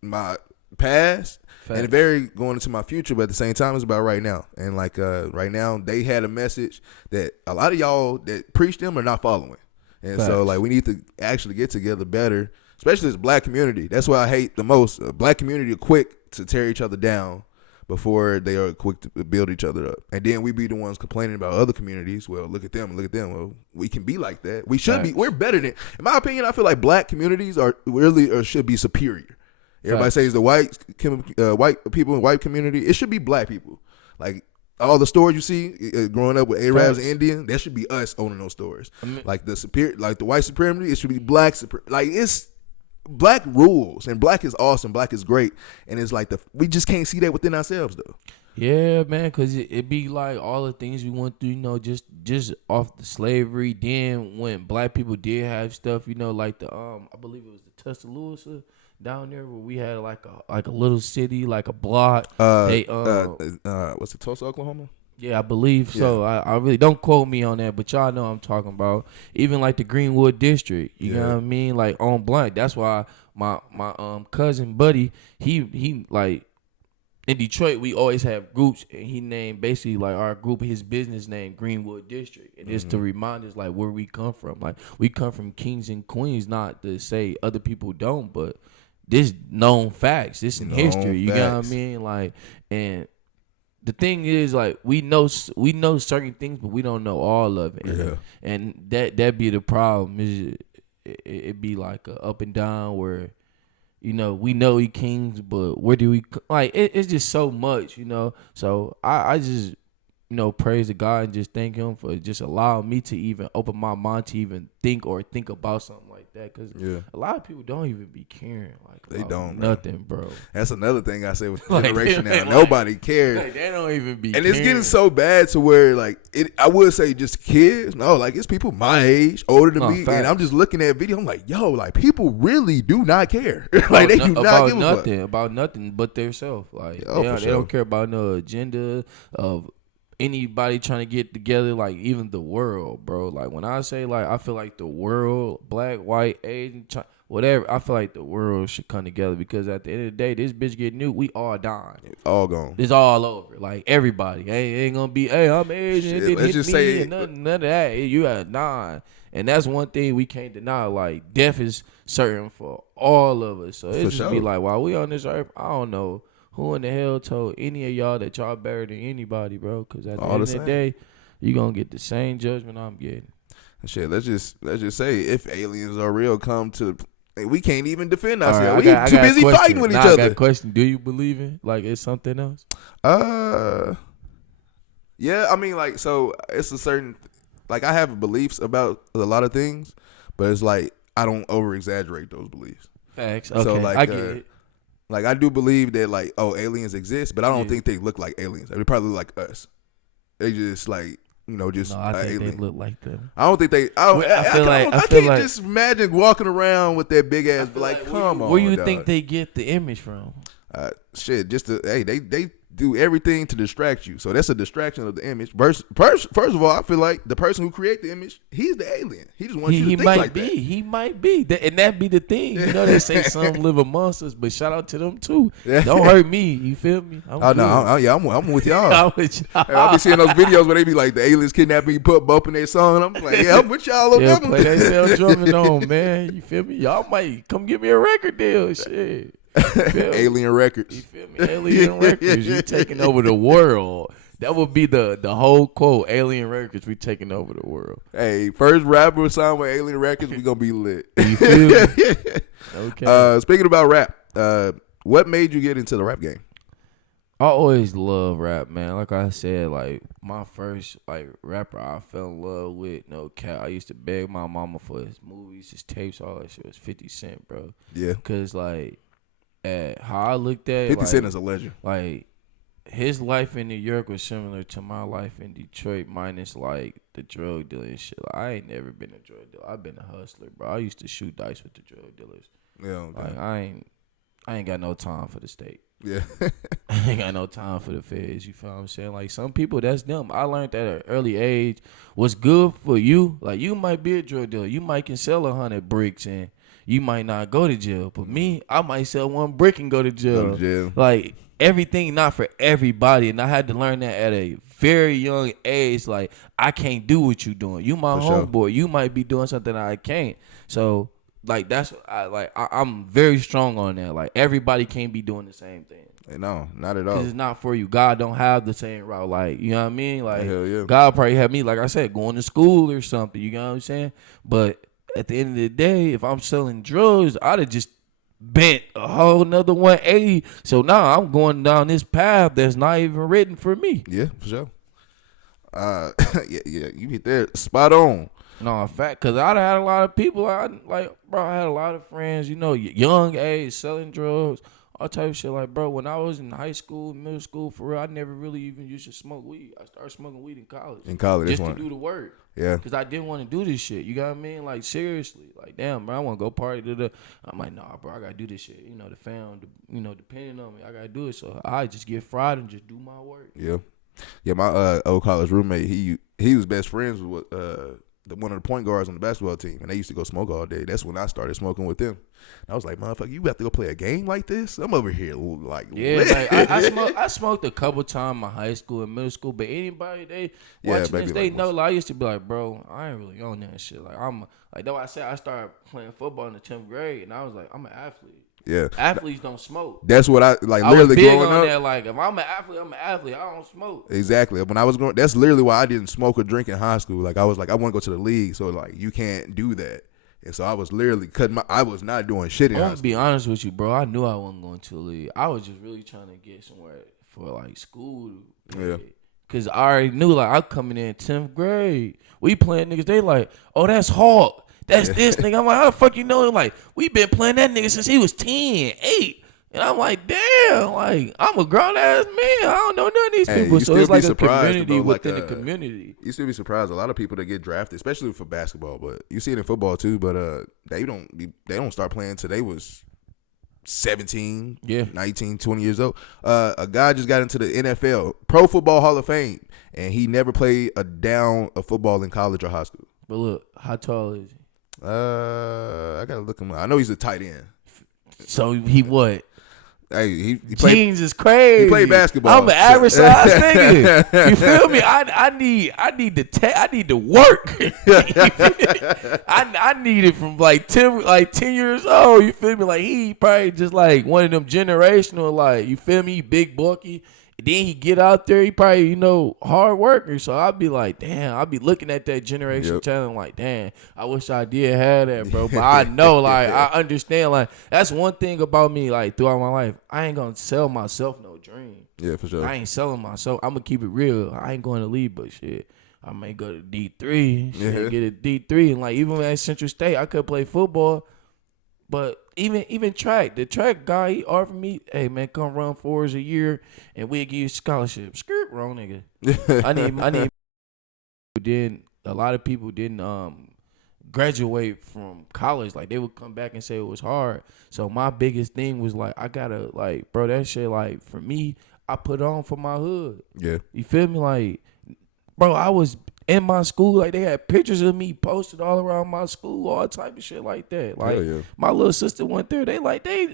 my past. Facts. And very going into my future, but at the same time, it's about right now. And like right now, they had a message that a lot of y'all that preach them are not following. And Facts. So like we need to actually get together better, especially as black community. That's what I hate the most. Black community are quick to tear each other down before they are quick to build each other up. And then we be the ones complaining about other communities. Well, look at them. Well, we can be like that. We should be. We're better than. In my opinion, I feel like black communities are really or should be superior. Everybody says the white people in white community. It should be black people. Like all the stores you see growing up with Arabs and Indians, that should be us owning those stores. Like the white supremacy, it should be black. Like it's black rules, and black is awesome. Black is great, and it's like we just can't see that within ourselves though. Yeah, man, because it be like all the things we went through, you know, just off the slavery. Then when black people did have stuff, you know, like the I believe it was the Tuscaloosa down there where we had like a little city, like a block. Was it Tulsa, Oklahoma? Yeah, I believe so. I really don't quote me on that, but y'all know what I'm talking about. Even like the Greenwood District, you know what I mean? Like on blank. That's why my cousin Buddy, he like in Detroit, we always have groups, and he named basically like our group, his business name Greenwood District, and it's to remind us like where we come from. Like we come from kings and queens, not to say other people don't, but this known facts. This in history. You know what I mean? Like, and the thing is, like, we know certain things, but we don't know all of it. Yeah. And that be the problem. Is it be like a up and down where, you know, we know we kings, but where do we like? It's just so much, you know. So I just, you know, praise the God and just thank Him for just allowing me to even open my mind to even think about something like that. Because a lot of people don't even be caring. Like they don't nothing, bro. That's another thing I say with the Like, generation now. like, Nobody cares. Like, they don't even be. And it's getting so bad to where like I would say just kids. No, like it's people my age, older than me, and I'm just looking at video. I'm like, yo, like people really do not care. Like they do not give a fuck about nothing but themselves. Like they don't care about no agenda of anybody trying to get together, like even the world, bro. Like when I say like I feel like the world, black, white, Asian, whatever, I feel like the world should come together because at the end of the day, this bitch get nuked, we all dying. All gone. It's all over. Like everybody. Ain't gonna be, hey, I'm Asian, shit, let's just say none of that. You at 9. And that's one thing we can't deny. Like death is certain for all of us. So it just be like, while we on this earth, I don't know who in the hell told any of y'all that y'all better than anybody, bro? Because at the end of the day, you gonna get the same judgment I'm getting. Shit, let's just say if aliens are real, come to, we can't even defend ourselves. Right, we too busy fighting with each other. I got a question. Do you believe in like it's something else? Yeah. I mean, like, so it's a certain, like, I have beliefs about a lot of things, but it's like I don't over exaggerate those beliefs. Facts. Okay, so like, I get it. Like, I do believe that, like, aliens exist, but I don't think they look like aliens. They probably look like us. They just, like, you know, just I think alien. they look like them. I don't think they. I can't just imagine walking around with that big ass. Like, come on. Where you think they get the image from? Shit, just to, hey, they do everything to distract you. So that's a distraction of the image. First of all, I feel like the person who created the image, he's the alien. He just wants you to think like that. He might be. And that be the thing. You know, they say some live amongst us, but shout out to them too. Don't hurt me. You feel me? I'm with y'all. I'm with y'all. Hey, I'll be seeing those videos where they be like, the aliens kidnapping you, bumping their song. I'm like, yeah, I'm with y'all on that one. Play that Cell Drummond on, man. You feel me? Y'all might come give me a record deal. Shit. Alien Records. You feel me? Alien Records. You taking over the world. That would be the whole quote. Alien Records. We taking over the world. Hey, first rapper signed with Alien Records. We gonna be lit. You feel me? Okay. Speaking about rap, what made you get into the rap game? I always love rap, man. Like I said, like my first rapper I fell in love with, no cap. I used to beg my mama for his movies, his tapes, all that shit. Was 50 Cent, bro. Yeah. Cause how I looked at it, 50 Cent is a legend. Like his life in New York was similar to my life in Detroit, minus like the drug dealing shit. Like, I ain't never been a drug dealer. I've been a hustler, bro. I used to shoot dice with the drug dealers. Yeah. Okay. Like I ain't got no time for the state. Yeah. I ain't got no time for the feds. You feel what I'm saying? Like some people, that's them. I learned that at an early age. What's good for you? Like you might be a drug dealer. You might can sell 100 bricks and you might not go to jail. But me, I might sell 1 brick and go to jail. Like everything not for everybody. And I had to learn that at a very young age. Like I can't do what you doing. You my homeboy. Sure. You might be doing something I can't. So like that's I'm very strong on that. Like everybody can't be doing the same thing. No, not at all. It's not for you. God don't have the same route. Like you know what I mean? Like hell yeah. God probably had me, like I said, going to school or something. You know what I'm saying? But at the end of the day, if I'm selling drugs, I'd have just bent a whole nother 180. So now I'm going down this path that's not even written for me. Yeah, for sure. Yeah, you hit there spot on. No, in fact, because I had a lot of people, I had a lot of friends, you know, young age, selling drugs, all type of shit. Like, bro, when I was in high school, middle school, for real, I never really even used to smoke weed. I started smoking weed in college. Just to do the work. Yeah. Because I didn't want to do this shit. You got what I mean? Like, seriously. Like, damn, bro, I want to go party to the... I'm like, nah, bro, I got to do this shit. You know, the fam, depending on me, I got to do it. So I just get fried and just do my work. Yeah. Yeah, my old college roommate, he was best friends with one of the point guards on the basketball team, and they used to go smoke all day. That's when I started smoking with them. I was like, motherfucker, you have to go play a game like this? I'm over here like, like I smoked a couple times in my high school and middle school, but anybody they watching this, they know. Like, I used to be like, bro, I ain't really on that shit. Like though I said I started playing football in the 10th grade, and I was like, I'm an athlete. Yeah, athletes don't smoke. That's what I like. I literally was big growing on up. that. Like, if I'm an athlete. I don't smoke. Exactly. When I was growing, that's literally why I didn't smoke or drink in high school. Like I was like, I want to go to the league, so like you can't do that. And so I was literally cutting I was not doing shit in high school. I'm gonna be honest with you, bro. I knew I wasn't going to the league. I was just really trying to get somewhere for like school. Yeah. Cause I already knew like I'm coming in 10th grade. We playing niggas. They like, oh, that's Hawk. That's this nigga. I'm like, how the fuck you know him? Like, we been playing that nigga since he was 10, 8. And I'm like, damn, like, I'm a grown ass man. I don't know none of these people. So it's like a community within the community. You still be surprised. A lot of people that get drafted, especially for basketball, but you see it in football too. But they don't start playing until they was 17, 19, 20 years old. A guy just got into the NFL, Pro Football Hall of Fame, and he never played a down of football in college or high school. But look, how tall is he? I gotta look him up. I know he's a tight end. So he what? Hey, he played. Jeans is crazy. He played basketball. I'm an average size nigga. You feel me? I need to work. I need it from like 10 years old. You feel me? Like he probably just like one of them generational. Like you feel me? Big bulky. Then he get out there, he probably, hard worker. So I'll be like, damn, I'll be looking at that generation talent like, damn, I wish I did have that, bro. But I know, like, I understand, like, that's one thing about me, like, throughout my life. I ain't gonna sell myself no dream. Yeah, for sure. I ain't selling myself. I'm gonna keep it real. I ain't going to leave, but shit, I may go to D3, get a D3. And, like, even at Central State, I could play football. But even track, the track guy, he offered me, hey man, come run 4 hours a year and we'll give you a scholarship. Skirt, wrong nigga. I need. Then a lot of people didn't graduate from college, like they would come back and say it was hard. So my biggest thing was like, I gotta like, bro, that shit like for me, I put on for my hood. Yeah. You feel me? Like, bro, I was in my school, like they had pictures of me posted all around my school, all type of shit like that. Like my little sister went there, they like they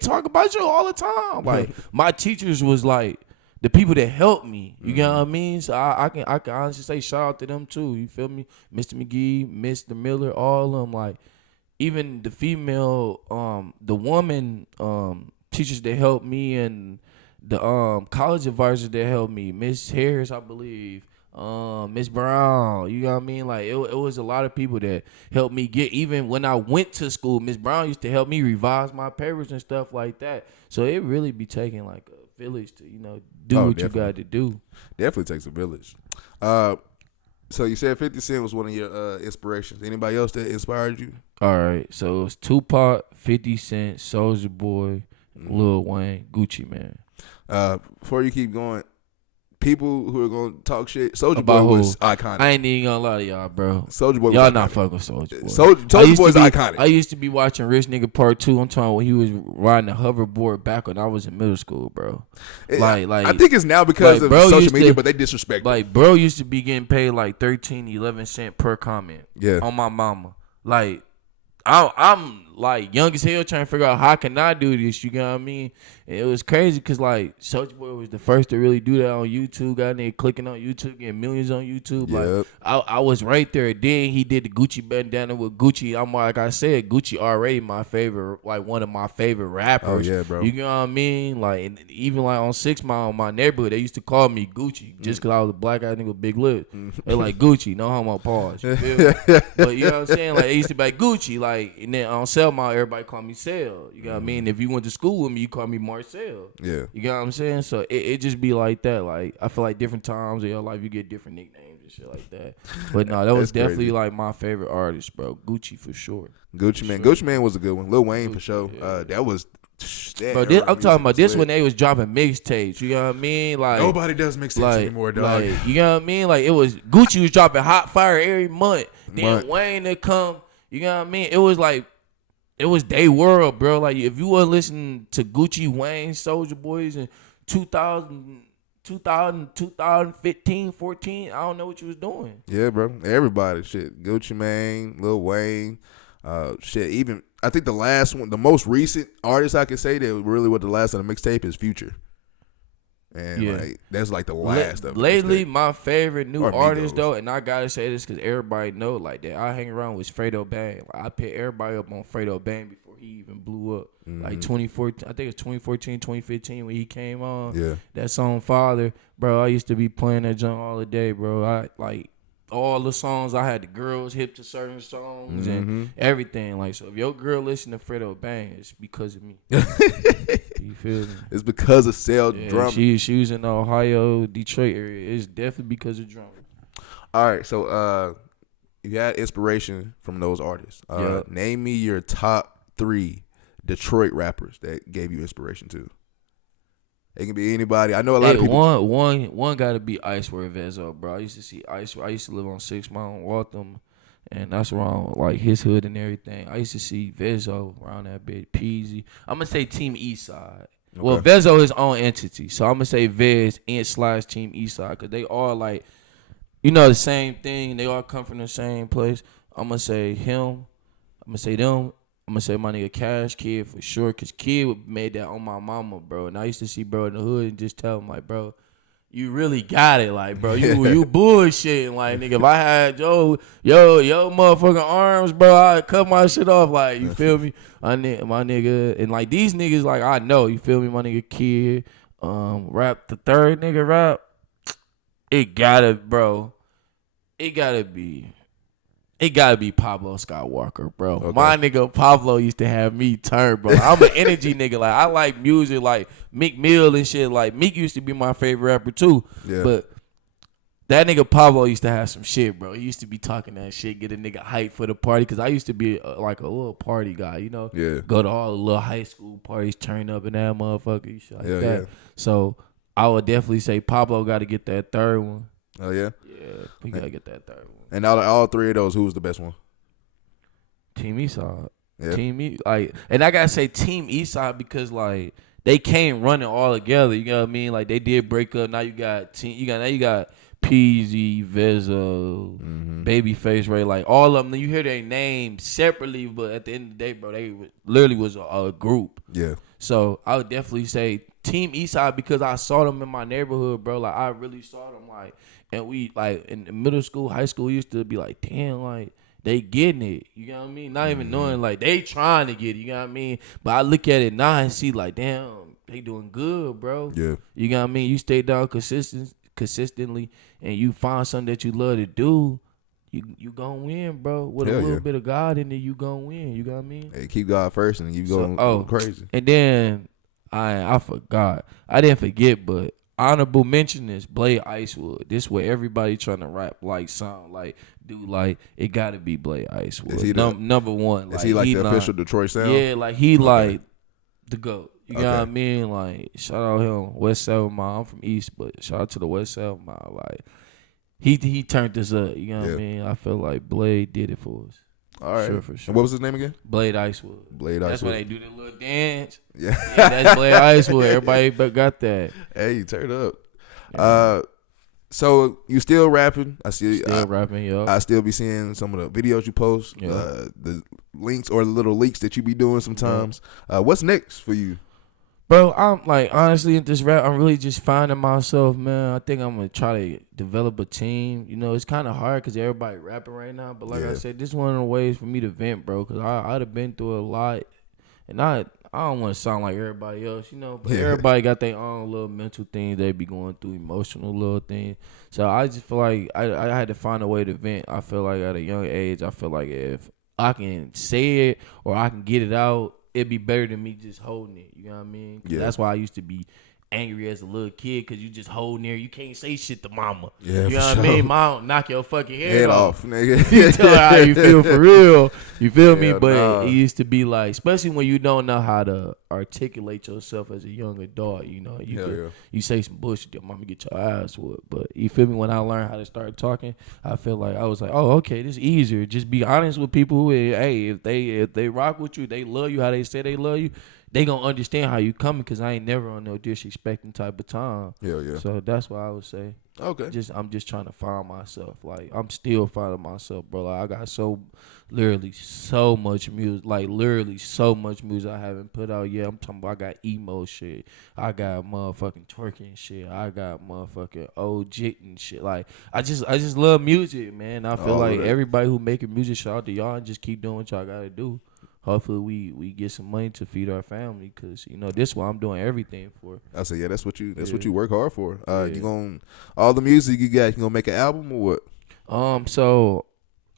talk about you all the time. Like my teachers was like the people that helped me. You get what I mean? So I can honestly say shout out to them too. You feel me? Mr. McGee, Mr. Miller, all of them. Like even the female, the woman teachers that helped me, and the college advisors that helped me, Miss Harris, I believe. Miss Brown, you know what I mean? Like it was a lot of people that helped me get, even when I went to school, Miss Brown used to help me revise my papers and stuff like that. So it really be taking like a village to, do what you got to do. Definitely takes a village. So you said 50 Cent was one of your inspirations. Anybody else that inspired you? All right, so it's Tupac, 50 Cent, Soulja Boy, Lil Wayne, Gucci Mane. Before you keep going, people who are gonna talk shit, Soulja Boy was iconic. I ain't even gonna lie to y'all, bro. Soulja Boy, y'all was not iconic. fucking with Soulja Boy. Soulja Boy is iconic. I used to be watching Rich Nigga Part 2. I'm talking when he was riding a hoverboard back when I was in middle school, bro. Like I think it's now because of social media, but they disrespect. Like bro used to be getting paid like 13, 11 cents per comment. Yeah. On my mama. Like I'm like young as hell trying to figure out how can I do this, you know what I mean? And it was crazy because like Soulja Boy was the first to really do that on YouTube. Got nigga clicking on YouTube, getting millions on YouTube. Like I was right there. Then he did the Gucci bandana with Gucci. I'm like I said, Gucci already my favorite, like one of my favorite rappers. Oh yeah, bro. You know what I mean? Like and even like on 6 Mile in my neighborhood, they used to call me Gucci just because I was a black guy nigga with big lips. They like Gucci, no homo, pause. You feel me? But you know what I'm saying? Like they used to be like Gucci, like, and then on Cell Mile, everybody call me Cell. You know what I mean? If you went to school with me, you call me Marcel. Yeah. You know what I'm saying? So it just be like that. Like I feel like different times in your life you get different nicknames and shit like that. But no, that was definitely crazy. Like my favorite artist, bro. Gucci for sure. Gucci Mane. Gucci Mane was a good one. Lil Wayne Gucci, for sure. Yeah. That was. Bro, I'm talking about this when they was dropping mixtapes. You know what I mean? Like nobody does mixtapes anymore, dog. Like, you know what I mean? Like it was Gucci was dropping Hot Fire every month. Then Wayne would come. You know what I mean? It was like. It was they world, bro. Like if you were listening to Gucci, Wayne, Soulja Boys in 2015, 14, I don't know what you was doing. Yeah, bro. Everybody, shit. Gucci Mane, Lil Wayne, shit. Even I think the last one, the most recent artist I could say that really was the last on the mixtape is Future. And like that's like the last of lately, my favorite new artist though, and I gotta say this because everybody know like that. I hang around with Fredo Bang. Like, I put everybody up on Fredo Bang before he even blew up. Like 2014, I think it's 2014, 2015 when he came on. Yeah, that song Father, bro. I used to be playing that junk all the day, bro. I like all the songs. I had the girls hip to certain songs and everything. Like so, if your girl listen to Fredo Bang, it's because of me. You feel me? It's because of Cell Drummond. She was in the Ohio, Detroit area. It's definitely because of Drummond. All right, so you had inspiration from those artists. Name me your top 3 Detroit rappers that gave you inspiration too. It can be anybody. I know a lot of people. One got to be Icewear Vezo, bro. I used to see Icewear. I used to live on 6 Mile in Waltham. And that's around like his hood and everything. I used to see Vezo around that bit, Peasy. I'm gonna say Team Eastside. Okay. Well, Vezo is his own entity, so I'm gonna say Vez and / Team Eastside because they all like, the same thing. They all come from the same place. I'm gonna say him. I'm gonna say them. I'm gonna say my nigga Cash Kid for sure, cause Kid made that on my mama, bro. And I used to see bro in the hood and just tell him like, bro, you really got it, like, bro. You bullshitting, like, nigga. If I had yo motherfucking arms, bro, I'd cut my shit off, like, you feel me? My nigga, and like these niggas, like, I know, you feel me? My nigga Kid, rap the third nigga rap. It gotta be Pablo Skywalker, bro. Okay. My nigga Pablo used to have me turned, bro. I'm an energy nigga. Like I like music, like Meek Mill and shit. Like Meek used to be my favorite rapper too. Yeah. But that nigga Pablo used to have some shit, bro. He used to be talking that shit, get a nigga hype for the party. Cause I used to be like a little party guy, Yeah. Go to all the little high school parties, turn up in that motherfucker, shit like that. Yeah. So I would definitely say Pablo got to get that third one. Oh yeah. Yeah, we gotta get that third one. And out of all 3 of those, who was the best one? Team Eastside. Yeah. And I gotta say Team Eastside because like they came running all together. You know what I mean? Like they did break up. Now you got Peasy, Vezzo, Babyface, Ray. Like all of them. You hear their names separately, but at the end of the day, bro, they literally was a group. Yeah. So I would definitely say Team Eastside because I saw them in my neighborhood, bro. Like I really saw them. Like, and we like in middle school, high school, we used to be like, damn, like. They getting it, you know what I mean? Not even knowing, like, they trying to get it, you know what I mean? But I look at it now and see, like, damn, they doing good, bro. Yeah. You know what I mean? You stay down consistently and you find something that you love to do, you gonna win, bro. With a little bit of God in there, you gonna win, you know what I mean? Hey, keep God first and you go crazy. And then, I forgot. I didn't forget, but honorable mention is Blade Icewood. This way everybody trying to rap like sound like dude like it gotta be Blade Icewood. Number one. Is he like the official Detroit sound? Yeah, like he like the GOAT. You know what I mean? Like shout out him, West 7 Mile. I'm from East, but shout out to the West 7 Mile. Like he turned this up. You know what I mean? I feel like Blade did it for us. All right. For sure. And what was his name again? Blade Icewood. That's when they do the little dance. Yeah. That's Blade Icewood. Everybody got that. Hey, turn up. Yeah. So you still rapping? Rapping, yo. I still be seeing some of the videos you post, the links or the little leaks that you be doing sometimes. What's next for you? Bro, I'm like, honestly, in this rap, I'm really just finding myself, man. I think I'm going to try to develop a team. You know, it's kind of hard because everybody rapping right now. But like I said, this is one of the ways for me to vent, bro, because I'd have been through a lot. And I don't want to sound like everybody else, you know, but everybody got their own little mental things they be going through, emotional little things. So I just feel like I had to find a way to vent. I feel like at a young age, I feel like if I can say it or I can get it out, it'd be better than me just holding it. You know what I mean? Yeah. That's why I used to be angry as a little kid because you just holding there. You can't say shit to mama. Yeah, you know what I mean? Mom knock your fucking head off. Nigga. You tell her how you feel for real. You feel me? But it used to be like, especially when you don't know how to articulate yourself as a young adult, you know, you say some bullshit, your mama get your ass whooped. But you feel me? When I learned how to start talking, I feel like I was like, oh, okay, this is easier. Just be honest with people who, hey, if they rock with you, they love you how they say they love you. They gonna understand how you coming because I ain't never on no disrespecting type of time. Yeah. So that's what I would say. Okay. I'm just trying to find myself. Like I'm still finding myself, bro. Like I got so much music. Like literally so much music I haven't put out yet. I'm talking about I got emo shit. I got motherfucking twerking shit. I got motherfucking old jit and shit. Like I just love music, man. I feel like everybody who making music, shout out to y'all and just keep doing what y'all gotta do. Hopefully we get some money to feed our family because you know this is what I'm doing everything for. I say that's what you work hard for. You gonna all the music you got, you gonna make an album or what? So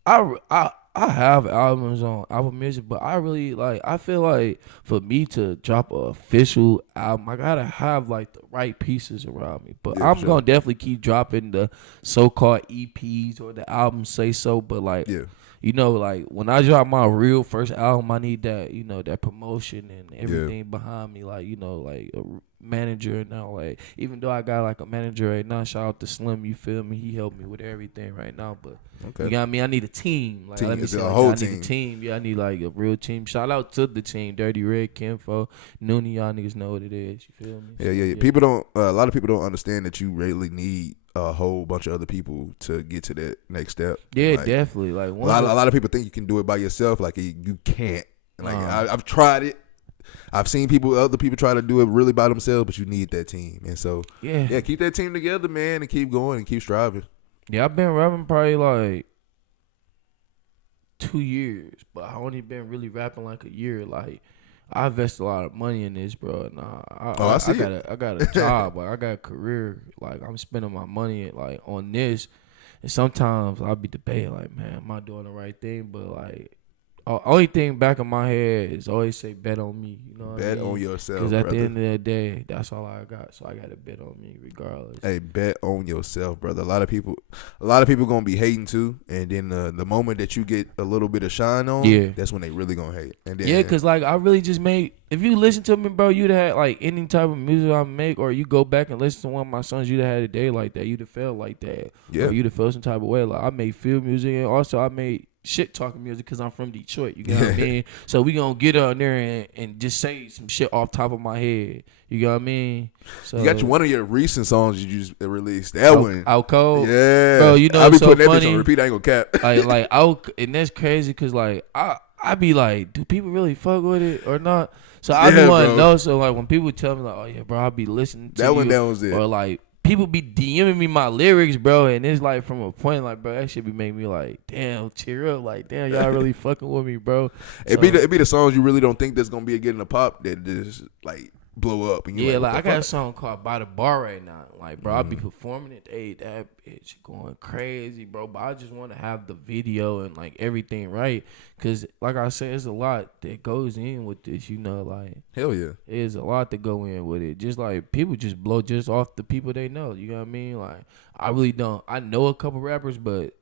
I have albums on Apple Music, but I feel like for me to drop an official album, I gotta have like the right pieces around me. But I'm gonna definitely keep dropping the so-called EPs or the album say so. But like. Yeah. You know, like when I drop my real first album, I need that, you know, that promotion and everything behind me. Like, you know, like a manager now. Like, even though I got like a manager right now, shout out to Slim. You feel me? He helped me with everything right now. But you know what I mean? I need a team. Like, let me say, I need a team. Yeah, I need like a real team. Shout out to the team, Dirty Red, Kinfo, Noonie. Y'all niggas know what it is. You feel me? Yeah. People don't. A lot of people don't understand that you really need a whole bunch of other people to get to that next step. Yeah, like, definitely. Like a lot of people think you can do it by yourself. Like you can't. Like I've tried it. I've seen other people try to do it really by themselves, but you need that team. And so keep that team together, man, and keep going and keep striving. Yeah, I've been rapping probably like 2 years, but I only been really rapping like a year. Like I invest a lot of money in this, bro. I got a job, like I got a career. Like I'm spending my money like on this, and sometimes I'll be debating, like, man, am I doing the right thing? But like, only thing back in my head is always say bet on me. You know what I mean? Bet on yourself. Because at the end of the day, that's all I got. So I got to bet on me regardless. Hey, bet on yourself, brother. A lot of people gonna be hating too, and then the moment that you get a little bit of shine on, that's when they really gonna hate. And then because like I really just made. If you listen to me, bro, you'd have like any type of music I make, or you go back and listen to one of my songs, you'd have had a day like that. You'd have felt like that. Yeah. Or you'd have felt some type of way. Like I made field music, and also I made shit talking music because I'm from Detroit. You know what I mean? So we gonna get on there and just say some shit off top of my head. You know what I mean? So you got one of your recent songs you just released. That one. Out Cold. Yeah. Bro, you know I be so putting funny. that bitch on repeat. I ain't gonna cap. like out, and that's crazy because like I be like, do people really fuck with it or not? So I be want to know. So like when people tell me like, oh yeah, bro, I be listening to that one. That was it. Or like people be DMing me my lyrics, bro, and it's like from a point like, bro, that shit be making me like, damn, cheer up, like, damn, y'all really fucking with me, bro. It be the songs you really don't think that's gonna be getting a pop that just like blow up. And yeah, like I got a song called By the Bar right now. Like, bro, I be performing it. Hey, that bitch going crazy, bro. But I just want to have the video and like everything right. Cause like I said, there's a lot that goes in with this, you know, like hell yeah. There's a lot to go in with it. Just like people just blow just off the people they know. You know what I mean? Like I really don't. I know a couple rappers, but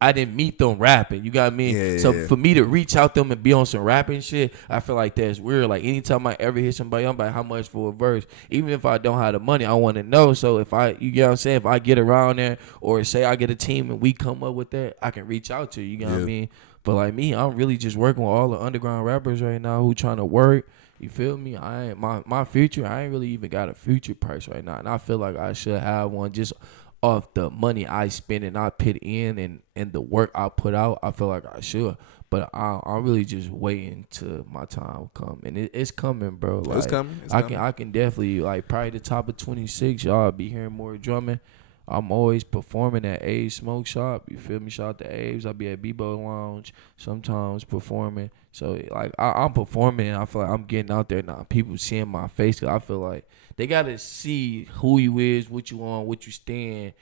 I didn't meet them rapping. You got what I mean? Yeah, so yeah. for me to reach out them and be on some rapping shit, I feel like that's weird. Like anytime I ever hear somebody, I'm like, how much for a verse? Even if I don't have the money, I want to know. So if you get what I'm saying? If I get around there or say I get a team and we come up with that, I can reach out to you. You know what I mean? But like me, I'm really just working with all the underground rappers right now who trying to work. You feel me? I ain't my future. I ain't really even got a future price right now, and I feel like I should have one just off the money I spend and I put in and the work I put out. I feel like I should, but I'm really just waiting till my time come, and it's coming, bro. Like, it's coming. I can definitely like probably the top of 26. Y'all be hearing more drumming. I'm always performing at Abe's Smoke Shop. You feel me? Shout out to Abe's. I'll be at Bebo Lounge sometimes performing. So like I'm performing and I feel like I'm getting out there now. People seeing my face. Cause I feel like they gotta see who you is, what you on, what you stand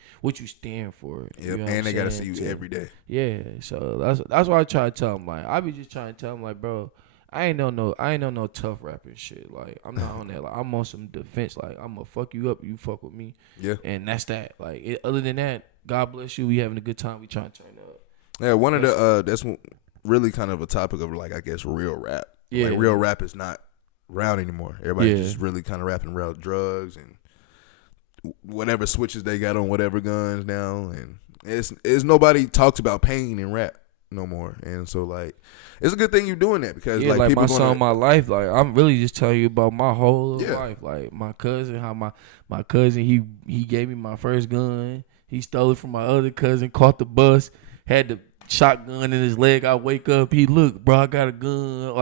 for. Yep, you know and they gotta see you every day. Yeah, so that's why I try to tell them. Like I be just trying to tell them, like, bro, I ain't no tough rapping shit. Like I'm not on that. Like I'm on some defense. Like I'm gonna fuck you up, you fuck with me. Yeah, and that's that. Like other than that, God bless you. We having a good time. We trying to turn up. Yeah, one of the that's really kind of a topic of like I guess real rap. Yeah, like real rap is not around anymore. Everybody's just really kind of rapping around drugs and whatever switches they got on whatever guns now, and it's nobody talks about pain in rap no more. And so like it's a good thing you're doing that because like people my song, my life. Like I'm really just telling you about my whole life. Like my cousin, how my cousin he gave me my first gun. He stole it from my other cousin. Caught the bus. Had the shotgun in his leg. I wake up. He look, bro. I got a gun.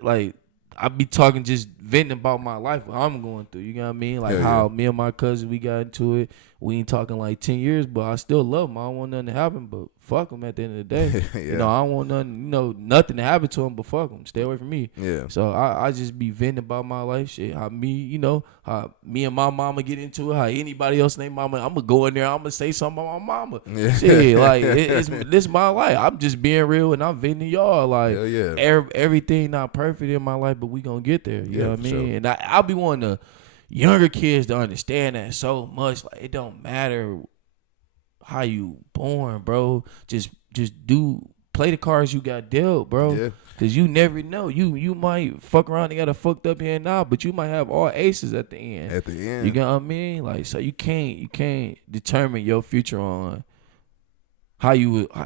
Like I be talking, just venting about my life, what I'm going through. You know what I mean? Like how me and my cousin, we got into it. We ain't talking like 10 years, but I still love him. I don't want nothing to happen, but fuck him at the end of the day. You know, I don't want nothing to happen to him, but fuck him. Stay away from me. Yeah. So I just be venting about my life shit. How me and my mama get into it. How anybody else named mama, I'm going to go in there. I'm going to say something about my mama. Yeah. Shit, like, this is my life. I'm just being real and I'm venting y'all. Like, everything not perfect in my life, but we going to get there. You know what I mean? Sure. And I'll be wanting to younger kids to understand that so much. Like it don't matter how you born, bro. Just play the cards you got dealt, bro. Yeah. Cause you never know. You might fuck around and got a fucked up here now, but you might have all aces at the end. At the end. You know what I mean? Like so you can't determine your future on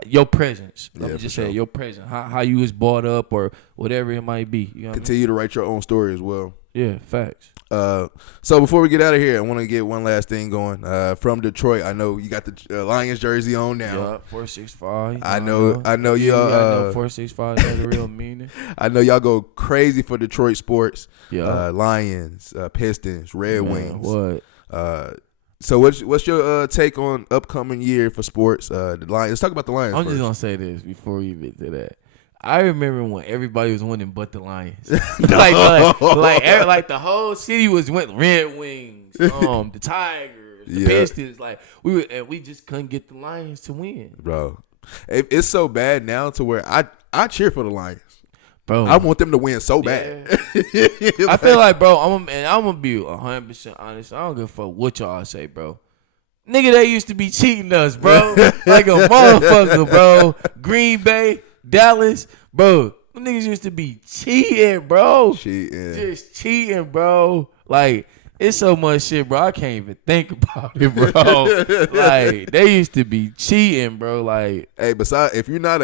your presence. Let me just say your presence. How you was brought up or whatever it might be. You know Continue to write your own story as well. Yeah, facts. So before we get out of here, I want to get one last thing going. From Detroit, I know you got the Lions jersey on now. Yeah, 465. I know y'all. I know 465 has a real meaning. I know y'all go crazy for Detroit sports. Yeah. Lions, Pistons, Red Wings. What? So what's your take on upcoming year for sports? The Lions. Let's talk about the Lions. I'm just gonna say this before we get to that. I remember when everybody was winning but the Lions. like the whole city was winning. Red Wings, the Tigers, the Pistons. Like we just couldn't get the Lions to win. Bro, it's so bad now to where I cheer for the Lions. Bro, I want them to win so bad. I feel like, bro, I'm gonna be 100% honest. I don't give a fuck what y'all say, bro. Nigga, they used to be cheating us, bro. Like a motherfucker, bro. Green Bay, Dallas, bro. Them niggas used to be cheating, bro. Just cheating, bro. Like, it's so much shit, bro. I can't even think about it, bro. Like, they used to be cheating, bro. Like, hey, besides, if you're not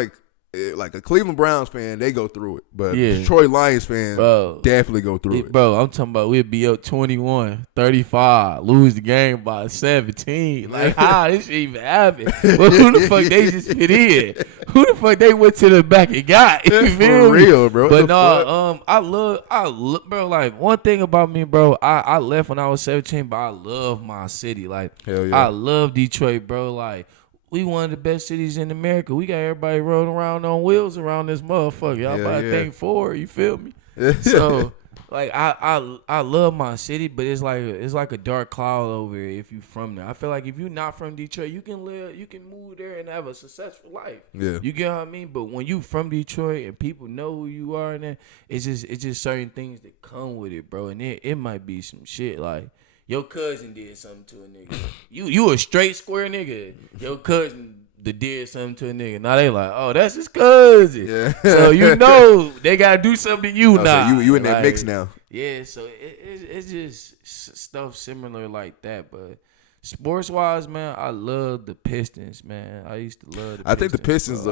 like a Cleveland Browns fan, they go through it. But Yeah. Detroit Lions fan Bro, definitely go through it. Bro, I'm talking about we'd be up 21-35, lose the game by 17. Like, how this shit even happened? But who the fuck they just fit in? Who the fuck they went to the back and got? You feel For me? real, bro. But no, I love, bro, like, one thing about me, bro, I left when I was 17, but I love my city. Like, hell yeah. I love Detroit, bro. Like, we one of the best cities in America. We got everybody rolling around on wheels around this motherfucker. Y'all about to think forward, you feel me? So, like, I love my city, but it's like a dark cloud over it if you from there. I feel like if you're not from Detroit, you can move there and have a successful life. Yeah. You get what I mean? But when you from Detroit and people know who you are, and it's just certain things that come with it, bro. And it might be some shit like your cousin did something to a nigga. You a straight square nigga. Your cousin did something to a nigga. Now they like, oh, that's his cousin. Yeah. So you know they gotta do something to you now. So you in that mix now. Yeah, so it's just stuff similar like that. But sports wise, man, I love the Pistons, man. I used to love the Pistons. I think the Pistons,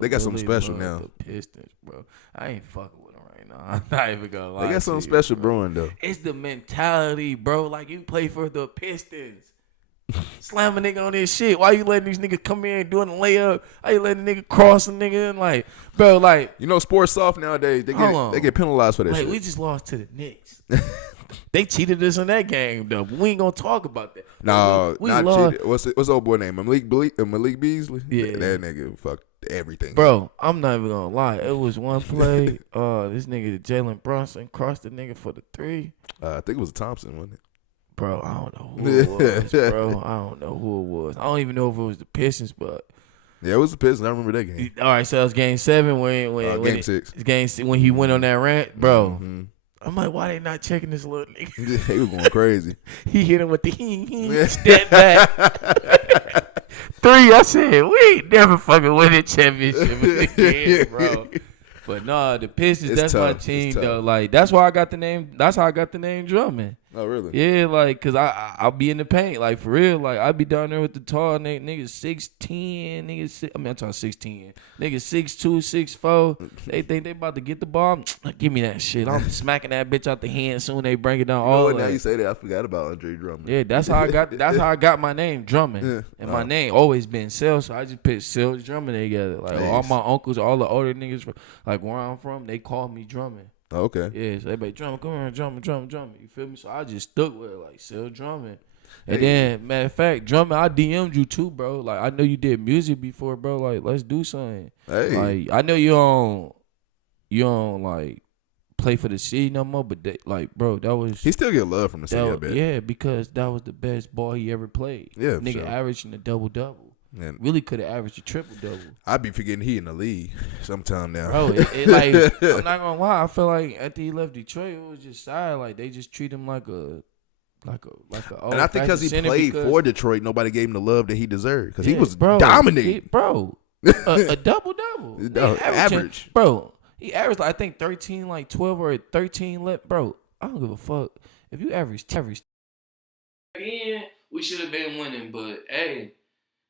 they got something special now. The Pistons, bro. I ain't fucking with them right now. I'm not even gonna lie. They got something special brewing though. It's the mentality, bro. Like, you play for the Pistons. Slam a nigga on this shit. Why you letting these niggas come in and doing the layup? Why you letting a nigga cross a nigga? And like, bro, like, you know, sports soft nowadays. They get penalized for that shit. We just lost to the Knicks. They cheated us in that game, though. But we ain't gonna talk about that. No, we not lost. cheated. What's old boy name? Malik Beasley. Yeah, that nigga fucked everything. Bro, I'm not even gonna lie. It was one play. This nigga Jalen Brunson crossed the nigga for the 3. I think it was Thompson, wasn't it? Bro, I don't know who it was, bro. I don't know who it was. I don't even know if it was the Pistons, but yeah, it was the Pistons. I remember that game. All right, so it was game 7 game 6. When he went on that rant, bro. Mm-hmm. I'm like, why they not checking this little nigga? He was going crazy. He hit him with the step back. 3, I said, we ain't never fucking win a championship again, bro. But no, the Pistons, that's tough. My team though. Like, that's why I got the name. That's how I got the name Drummond. Oh, really? Yeah, like, cause I'll be in the paint, like, for real. Like, I be down there with the tall niggas 6'10", niggas. I'm talking 6'10", niggas 6'2", 6'4". They think they about to get the ball. Like, give me that shit. I'm smacking that bitch out the hand soon. They bring it down. Now you say that, I forgot about Andre Drummond. Yeah, that's how I got. That's how I got my name Drummond, and my name always been Cell. So I just put Cell Drummond together. Like, all my uncles, all the older niggas, like where I'm from, they call me Drummond. Oh, okay. Yeah, so they be like, Drummond, come here, Drummond. You feel me? So I just stuck with it, like, Cell Drummond. And then, matter of fact, Drummond, I DM'd you too, bro. Like, I know you did music before, bro. Like, let's do something. Hey. Like, I know you don't like play for the city no more, but like, bro, that was he still get love from the city, I bet. Yeah, because that was the best ball he ever played. Yeah, nigga sure. averaging a double. And really could have averaged a triple-double. I'd be forgetting he in the league sometime now. Bro, it like, I'm not gonna lie. I feel like after he left Detroit, it was just sad. Like, they just treat him like a and I think because he played for Detroit, nobody gave him the love that he deserved. Because he was dominating. A double-double. Average. Bro, he averaged, like, I think, 13, like 12 or 13 left. Bro, I don't give a fuck. If you average. Again, we should have been winning, but, hey.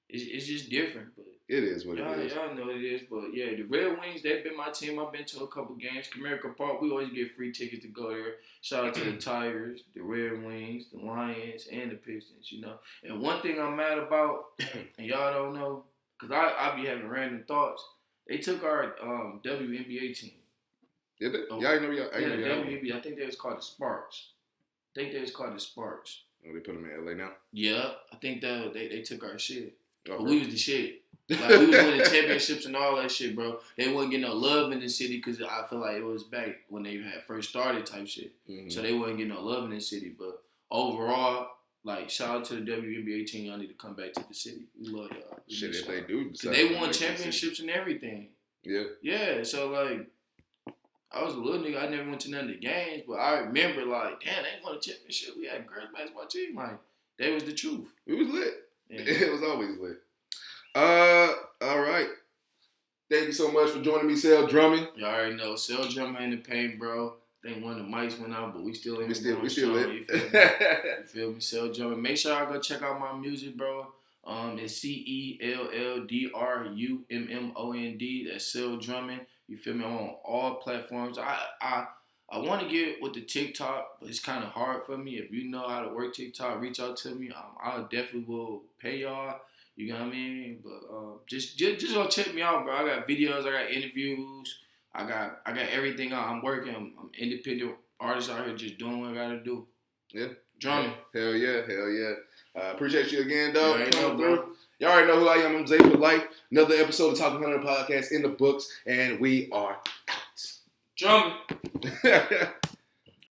It's just different, but it is what it is. Y'all know it is, but yeah, the Red Wings, they've been my team. I've been to a couple games. Comerica Park, we always get free tickets to go there. Shout out to the Tigers, the Red Wings, the Lions, and the Pistons, you know. And one thing I'm mad about, and y'all don't know, because I be having random thoughts, they took our WNBA team. Did they? Oh, y'all know y'all. Yeah, the WNBA, I think they was called the Sparks. Oh, they put them in LA now? Yeah, I think that they took our shit. But we was the shit. Like, we was winning championships and all that shit, bro. They wasn't getting no love in the city because I feel like it was back when they had first started type shit. Mm-hmm. So they wasn't getting no love in the city. But overall, like, shout out to the WNBA team. Y'all need to come back to the city. We love y'all. Shit, if they do. Because they won championships and everything. Yeah. Yeah, so, like, I was a little nigga. I never went to none of the games. But I remember, like, damn, they won a championship. We had a girls basketball team. Like, that was the truth. We was lit. Yeah. It was always lit. All right. Thank you so much for joining me, Cell Drummond. You already know, Cell Drummond in the paint, bro. I think one of the mics went out, but we still in. We still lit. You feel me? Cell Drummond. Make sure y'all go check out my music, bro. It's CELLDRUMMOND. That's Cell Drummond. You feel me? I'm on all platforms. I want to get with the TikTok, but it's kind of hard for me. If you know how to work TikTok, reach out to me. I definitely will pay y'all. You know what I mean? But just go check me out, bro. I got videos. I got interviews. I got everything out. I'm working. I'm independent artist out here just doing what I gotta do. Yeah. Drumming. Hell yeah. Appreciate you again, dog. Coming through. Y'all already know who I am. I'm Zay for Life. Another episode of Talking Hunter Podcast in the books, and we are out. Drumming.